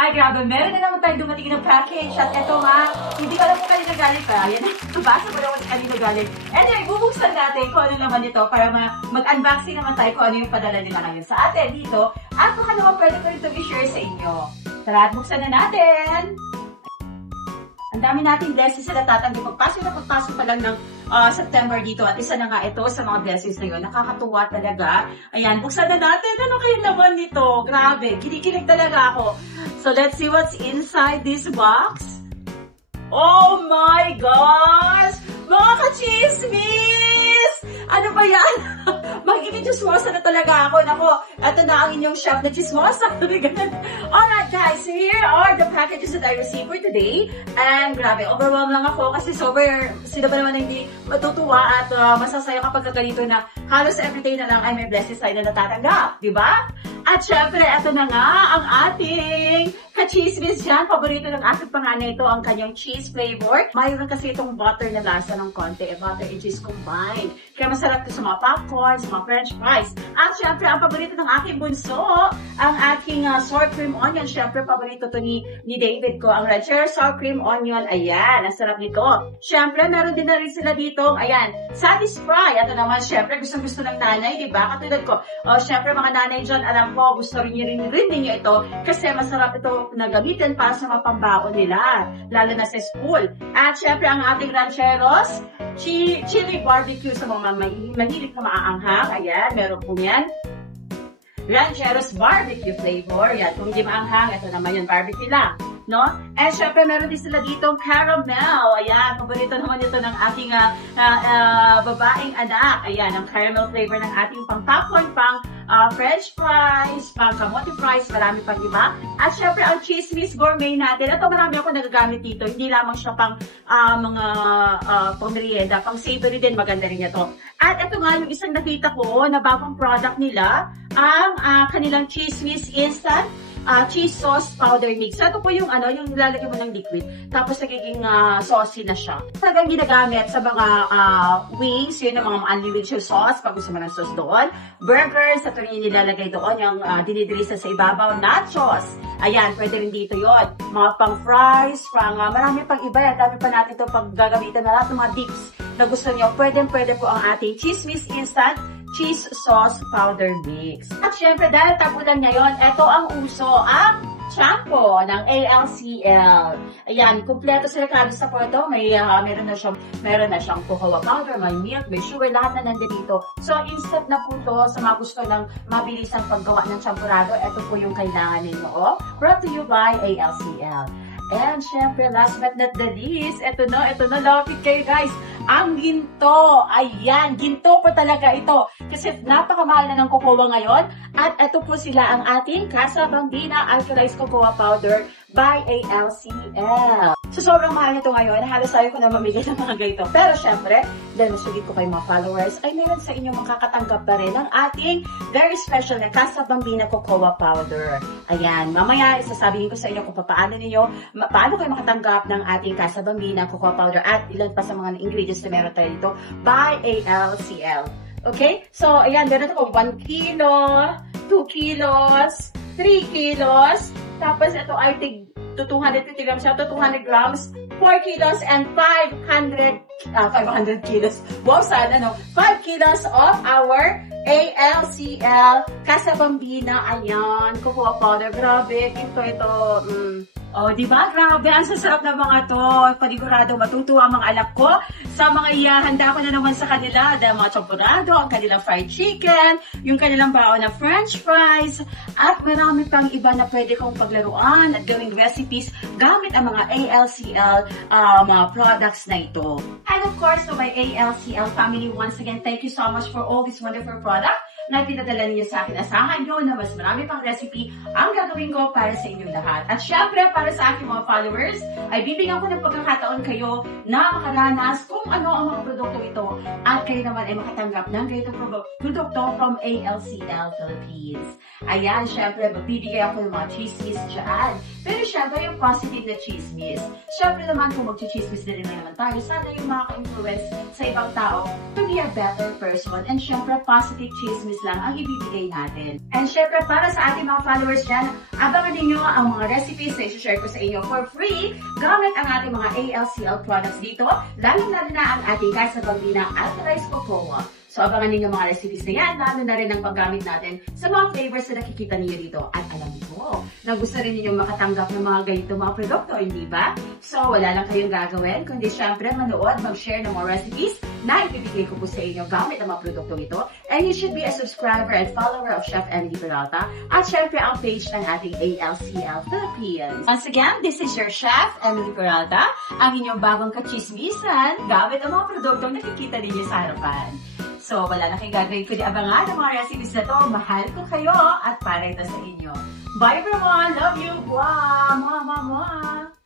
Ay, grabe. Meron na naman tayo dumating ng package. At eto nga, hindi ko alam kung kanina galing pa. Yan, basa ko naman kanina galing. Anyway, bubuksan natin kung ano naman ito para mag-unboxing naman tayo kung ano yung padala nila ngayon sa atin dito. At baka naman pwede ko rin itong i-share sa inyo. Tara, buksan na natin. Ang dami nating blessings na natatanggap. Pagpasok pa lang ng September dito at isa na nga ito sa mga blessings na yun. Nakakatuwa talaga. Ayan, buksan na natin. Ano kayo naman nito? Grabe, kinikilig talaga ako. So, let's see what's inside this box. Oh my gosh! Mga ka-chismis! Ano ba yan? Magiging chismosa na talaga ako. Nako, ito na ang inyong chef na chismosa. Alright guys, so here are the packages that I received for today. And grabe, overwhelmed lang ako kasi sino ba naman hindi matutuwa at masasaya kapag ganito na halos everyday na lang ay may blessings tayo na natatanggap. Diba? At syempre, ito na nga ang ating ka-chismis dyan. Paborito ng aking panganay ito, ang kanyang cheese flavor. Mayroon kasi itong butter na lasa ng konti. Butter and cheese combined. Kaya masarap ito sa mga popcorn, sa mga french fries. At syempre, ang paborito ng aking bunso, ang aking sour cream onion. Syempre, paborito to ni David ko. Ang red cherry sour cream onion. Ayan, ang sarap nito. Syempre, meron din na rin sila dito. Ayan, Satisfry. Ito naman, syempre, gusto ng nanay, diba? Katulad ko. Syempre, mga nanay dyan, alam ko, gusto rin ninyo ito kasi masarap ito na gamitin para sa mga pambaon nila, lalo na sa school. At syempre, ang ating rancheros, chili barbecue sa mga mahilig na maaanghang. Ayan, meron po yan. Rancheros barbecue flavor. Yan, kung hindi maanghang, ito naman yung barbecue lang. No? And syempre, meron din sila ditong caramel. Ayan, paborito naman ito ng ating babaeng anak. Ayan, ang caramel flavor ng ating pang popcorn, pang french fries, pang kamote fries, marami pang iba. At syempre, ang chismis gourmet natin. Ito, marami ako nagagamit dito. Hindi lamang siya pang mga pang merienda, pang savory din, maganda rin ito. At ito nga, yung isang nakita ko na bagong product nila, ang kanilang chismis instant cheese sauce powder mix. So, ito po yung yung nilalagay mo ng liquid. Tapos nagiging saucy na siya. Talagang ginagamit sa mga wings, yun ang mga unlimited sauce, pag gusto mo ng sauce doon. Burgers, ito rin yung nilalagay doon, yung dinidrisa sa ibabaw. Nachos, ayan, pwede rin dito yon. Mga pang fries, marami pang iba. Dami pa natin ito pag gagamitan na lahat ng mga dips na gusto nyo. Pwede po ang ating Chismis Instant Cheese Sauce Powder Mix. At syempre, dahil tabunan ngayon, ito ang uso, ang shampoo ng ALCL. Ayan, kumpleto sa Ricardo sa Porto. Meron na siyang cocoa powder, may milk, may sugar, lahat na nandito. So, instant na po ito sa mga gusto ng mabilisang paggawa ng champurado. Ito po yung kailangan ninyo. Brought to you by ALCL. And syempre, last but not the least, ito na, lapit kayo guys, ang ginto. Ayan, ginto po talaga ito. Kasi napakamahal na ng cocoa ngayon. At ito po sila ang ating Casa Bambina Alkalized Cocoa Powder by ALCL. So, sobrang mahal nito ngayon. Halos ayaw ko na mamigay ng mga ganito. Pero syempre, dahil masugid ko kayo mga followers, ay meron sa inyo makakatanggap pa rin ng ating very special na Casa Bambina Cocoa Powder. Ayan, mamaya isasabihin ko sa inyo kung paano kayo makatanggap ng ating Casa Bambina Cocoa Powder at ilan pa sa mga ingredients na meron tayo dito by ALCL. Okay? So, ayan, meron ako 1 kilo, 2 kilos, 3 kilos, tapos ito ay 250 grams siya, 200 grams, 4 kilos, and 500 kilos. Wow, sana, 5 kilos of our ALCL Casa Bambina. Ayan, cocoa powder. Grabe, ito. Oh, di ba? Grabe, ang sasarap na mga to. Panigurado, matutuwa ang mga anak ko sa mga ihahanda ko na naman sa kanila. Dahil mga champurado, ang kanilang fried chicken, yung kanilang baon na french fries, at marami pang iba na pwede kong paglaruan at gawing recipes gamit ang mga ALCL mga products na ito. And of course, to my ALCL family, once again, thank you so much for all this wonderful product na pinadala niyo sa akin. Asahan nyo na mas marami pang recipe ang gagawin ko para sa inyong lahat. At syempre, para sa aking mga followers, ay bibigyan ko ng pagkakataon kayo na makaranas kung ano ang mga produkto ito at kayo naman ay makatanggap ng ganitong produkto from ALCL Philippines. Ayan, syempre, magbibigay ako ng mga chismis dyan. Pero syempre, yung positive na chismis. Syempre naman, kung mag-chismis na rin naman tayo, sana yung makaka-influence sa ibang tao to be a better person. And syempre, positive chismis lang ang ibibigay natin. And syempre, para sa ating mga followers dyan, abangan ninyo ang mga recipes na isi-share ko sa inyo for free gamit ang ating mga ALCL products dito, lalo-lalo na ang ating Casa Bambina Authorized Cocoa. So, abangan ninyo mga recipes na yan, lalo na rin ang paggamit natin sa mga flavors na nakikita ninyo dito. At alam ko, na gusto rin ninyo makatanggap ng mga ganito mga produkto, hindi ba? So, wala lang kayong gagawin, kundi syempre manood, mag-share ng mga recipes na ibibigay ko po sa inyo gamit ang mga produktong ito. And you should be a subscriber and follower of Chef Emily Peralta at syempre ang page ng ating ALCL Philippines. Once again, this is your Chef Emily Peralta, ang inyong bagong kachismisan gamit ang mga produktong nakikita ninyo sa harapan. So, wala na kayong gagawin kundi abangan ang mga recipes na to. Mahal ko kayo at para ito sa inyo. Bye everyone! Love you! Mwah! Mwah! Mwah! Mwah!